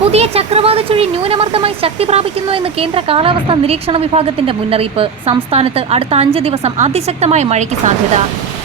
പുതിയ ചക്രവാത ചുഴി ന്യൂനമർദ്ദമായി ശക്തി പ്രാപിക്കുന്നുവെന്ന് കേന്ദ്ര കാലാവസ്ഥാ നിരീക്ഷണ വിഭാഗത്തിന്റെ മുന്നറിയിപ്പ്. സംസ്ഥാനത്ത് അടുത്ത 5 ദിവസം അതിശക്തമായ മഴയ്ക്ക് സാധ്യത.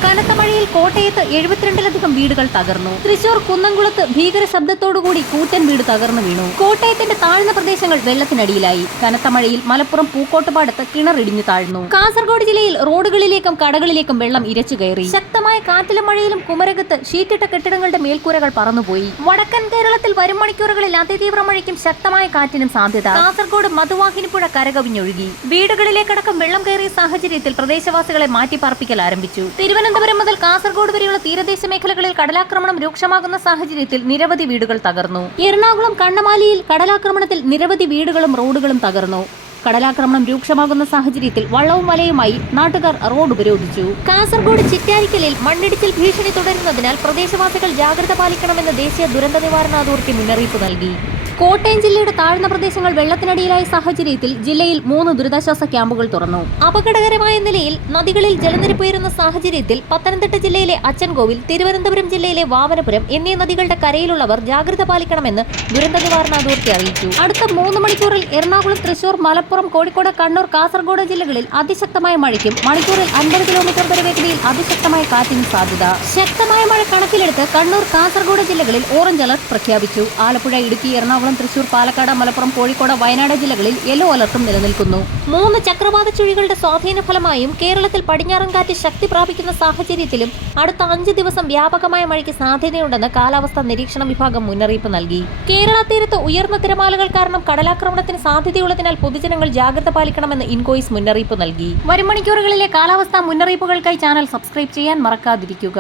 കനത്ത മഴയിൽ കോട്ടയത്ത് 72ലധികം വീടുകൾ തകർന്നു. തൃശൂർ കുന്നംകുളത്ത് ഭീകര ശബ്ദത്തോടുകൂടി കൂറ്റൻ വീട് തകർന്നു വീണു. കോട്ടയത്തിന്റെ താഴ്ന്ന പ്രദേശങ്ങൾ വെള്ളത്തിനടിയിലായി. കനത്ത മഴയിൽ മലപ്പുറം പൂക്കോട്ടുപാടത്ത് കിണറിടിഞ്ഞു താഴ്ന്നു. കാസർഗോഡ് ജില്ലയിൽ റോഡുകളിലേക്കും കടകളിലേക്കും വെള്ളം ഇരച്ചു കയറി. ശക്തമായ കാറ്റിലും മഴയിലും കുമരകത്ത് ഷീറ്റിട്ട കെട്ടിടങ്ങളുടെ മേൽക്കൂരകൾ പറന്നുപോയി. വടക്കൻ കേരളത്തിൽ വരും മണിക്കൂറുകളിൽ അതിതീവ്ര മഴയ്ക്കും ശക്തമായ കാറ്റിനും സാധ്യത. കാസർഗോഡ് മധുവാഹിനിപ്പുഴ കരകവിഞ്ഞൊഴുകി. വീടുകളിലേക്കടക്കം വെള്ളം കയറിയ സാഹചര്യത്തിൽ പ്രദേശവാസികളെ മാറ്റിപ്പാർപ്പിക്കൽ ആരംഭിച്ചു. തിരുവനന്തപുരം മുതൽ കാസർഗോഡ് വരെയുള്ള തീരദേശ മേഖലകളിൽ കടലാക്രമണം രൂക്ഷമാകുന്ന സാഹചര്യത്തിൽ നിരവധി വീടുകൾ തകർന്നു. എറണാകുളം കണ്ണമാലിയിൽ കടലാക്രമണത്തിൽ നിരവധി വീടുകളും റോഡുകളും തകർന്നു. കടലാക്രമണം രൂക്ഷമാകുന്ന സാഹചര്യത്തിൽ വള്ളവും വലയുമായി നാട്ടുകാർ റോഡ് ഉപരോധിച്ചു. കാസർഗോഡ് ചിറ്റാരിക്കലിൽ മണ്ണിടിച്ചിൽ ഭീഷണി തുടരുന്നതിനാൽ പ്രദേശവാസികൾ ജാഗ്രത പാലിക്കണമെന്ന് ദേശീയ ദുരന്ത നിവാരണ അതോറിറ്റി മുന്നറിയിപ്പ് നൽകി. കോട്ടയം ജില്ലയുടെ താഴ്ന്ന പ്രദേശങ്ങൾ വെള്ളത്തിനടിയിലായ സാഹചര്യത്തിൽ ജില്ലയിൽ 3 ദുരിതാശ്വാസ ക്യാമ്പുകൾ തുറന്നു. അപകടകരമായ നിലയിൽ നദികളിൽ ജലനിരപ്പുയരുന്ന സാഹചര്യത്തിൽ പത്തനംതിട്ട ജില്ലയിലെ അച്ചൻകോവിൽ, തിരുവനന്തപുരം ജില്ലയിലെ വാമനപുരം എന്നീ നദികളുടെ കരയിലുള്ളവർ ജാഗ്രത പാലിക്കണമെന്ന് ദുരന്ത നിവാരണ അതോറിറ്റി അറിയിച്ചു. അടുത്ത 3 മണിക്കൂറിൽ എറണാകുളം, തൃശൂർ, മലപ്പുറം, കോഴിക്കോട്, കണ്ണൂർ, കാസർഗോഡ് ജില്ലകളിൽ അതിശക്തമായ മഴയ്ക്കും മണിക്കൂറിൽ 50 കിലോമീറ്റർ വരെ വേഗതയിൽ അതിശക്തമായ കാറ്റിനും സാധ്യത. ശക്തമായ മഴ കണക്കിലെടുത്ത് കണ്ണൂർ, കാസർഗോഡ് ജില്ലകളിൽ ഓറഞ്ച് അലർട്ട് പ്രഖ്യാപിച്ചു. ആലപ്പുഴ, ഇടുക്കി, എറണാകുളം, തൃശൂർ, പാലക്കാട്, മലപ്പുറം, കോഴിക്കോട്, വയനാട് ജില്ലകളിൽ യെല്ലോ അലർട്ടും നിലനിൽക്കുന്നു. 3 ചക്രവാത ചുഴികളുടെ സ്വാധീന ഫലമായും കേരളത്തിൽ പടിഞ്ഞാറൻ കാറ്റ് ശക്തി പ്രാപിക്കുന്ന സാഹചര്യത്തിലും അടുത്ത 5 ദിവസം വ്യാപകമായ മഴയ്ക്ക് സാധ്യതയുണ്ടെന്ന് കാലാവസ്ഥാ നിരീക്ഷണ വിഭാഗം മുന്നറിയിപ്പ് നൽകി. കേരള തീരത്ത് ഉയർന്ന തിരമാലകൾ കാരണം കടലാക്രമണത്തിന് സാധ്യതയുള്ളതിനാൽ പൊതുജനങ്ങൾ ജാഗ്രത പാലിക്കണമെന്ന് ഇൻകോയിസ് മുന്നറിയിപ്പ് നൽകി. വരും മണിക്കൂറുകളിലെ കാലാവസ്ഥാ മുന്നറിയിപ്പുകൾക്കായി ചാനൽ സബ്സ്ക്രൈബ് ചെയ്യാൻ മറക്കാതിരിക്കുക.